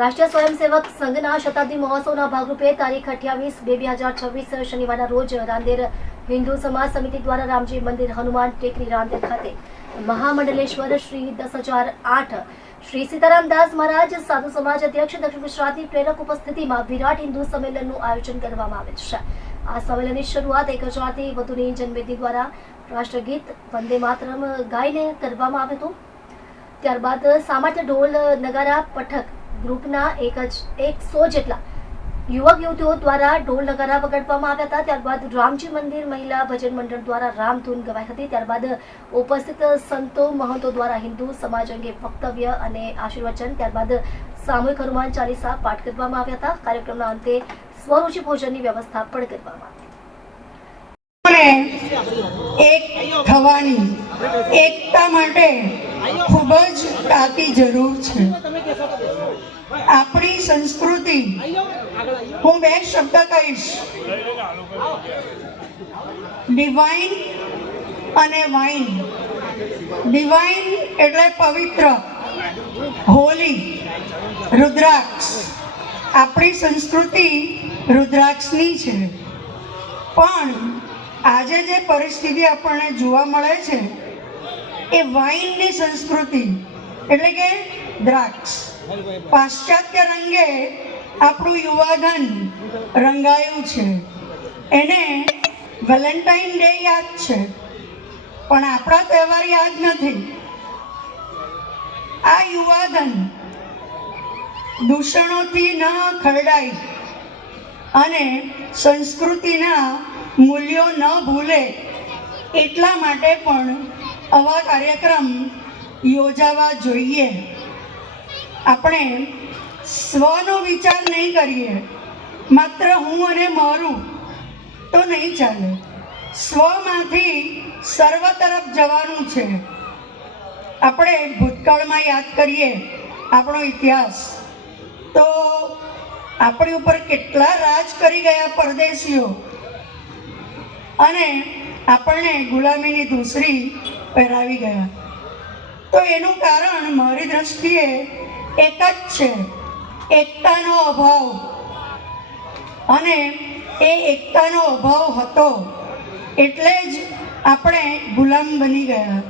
રાષ્ટ્રીય સ્વયંસેવક સંઘના શતાબ્દી મહોત્સવના ભાગરૂપે તારીખ 28/2/2026 શનિવારના રોજ રાંદેર હિન્દુ સમાજ સમિતિ દ્વારા રામજી મંદિર હનુમાન ટેકરી રાંદેર ખાતે મહામંડલેશ્વર શ્રી 10,008 શ્રી સીતારામદાસ મહારાજ સાધુ સમાજ અધ્યક્ષ દક્ષિણ ગુજરાતની પ્રેરક ઉપસ્થિતિમાં વિરાટ હિન્દુ સંમેલનનું આયોજન કરવામાં આવે છે। આ સંમેલનની શરૂઆત 1,000થી વધુની જનમેદની દ્વારા રાષ્ટ્રગીત વંદે માતરમ ગાઈને કરવામાં આવ્યું હતું। ત્યારબાદ સામાટ ઢોલ નગારા પઠક ગ્રુપના 100 જેટલા યુવક યુવતીઓ દ્વારા ઢોલ નગારા વગાડવામાં આવ્યા હતા। ત્યારબાદ રામજી મંદિર મહિલા ભજન મંડળ દ્વારા રામધૂન ગવાઈ હતી। ત્યારબાદ ઉપસ્થિત સંતો મહંતો દ્વારા હિન્દુ સમાજ અંગે વક્તવ્ય અને આશીર્વચન, ત્યારબાદ સામૂહિક હનુમાન ચાલીસા પાઠ કરવામાં આવ્યા હતા। કાર્યક્રમના અંતે સ્વરૂચિ ભોજનની વ્યવસ્થા પણ કરવામાં આવી। એક થવાની એકતા માટે ખૂબ જ તાતી જરૂર છે। આપણી સંસ્કૃતિ, હું બે શબ્દ કહીશ, ડિવાઇન અને વાઇન। ડિવાઇન એટલે પવિત્ર, હોલી, રુદ્રાક્ષ। આપણી સંસ્કૃતિ રુદ્રાક્ષની છે, પણ આજે જે પરિસ્થિતિ આપણને જોવા મળે છે એ વાઇનની સંસ્કૃતિ એટલે કે દ્રાક્ષ। પાશ્ચાત્ય રંગે આપણું યુવાધન રંગાયું છે। એને વેલેન્ટાઇન ડે યાદ છે, પણ આપણા તહેવાર યાદ નથી। આ યુવાધન દૂષણોથી ન ખરડાય અને સંસ્કૃતિના મૂલ્યો ન ભૂલે એટલા માટે પણ આવા કાર્યક્રમ યોજાવા જોઈએ। આપણે સ્વનો વિચાર નહીં કરીએ, માત્ર હું અને મારું તો નહીં ચાલે। સ્વમાંથી સર્વ તરફ જવાનું છે। આપણે ભૂતકાળમાં યાદ કરીએ આપણો ઇતિહાસ, તો આપણી ઉપર કેટલા રાજ કરી ગયા પરદેશીઓ અને આપણને ગુલામીની ધૂસરી પહેરાવી ગયા। તો એનું કારણ મારી દ્રષ્ટિએ એક જ છે, એકતાનો અભાવ। અને એ એકતાનો અભાવ હતો એટલે જ આપણે ગુલામ બની ગયા।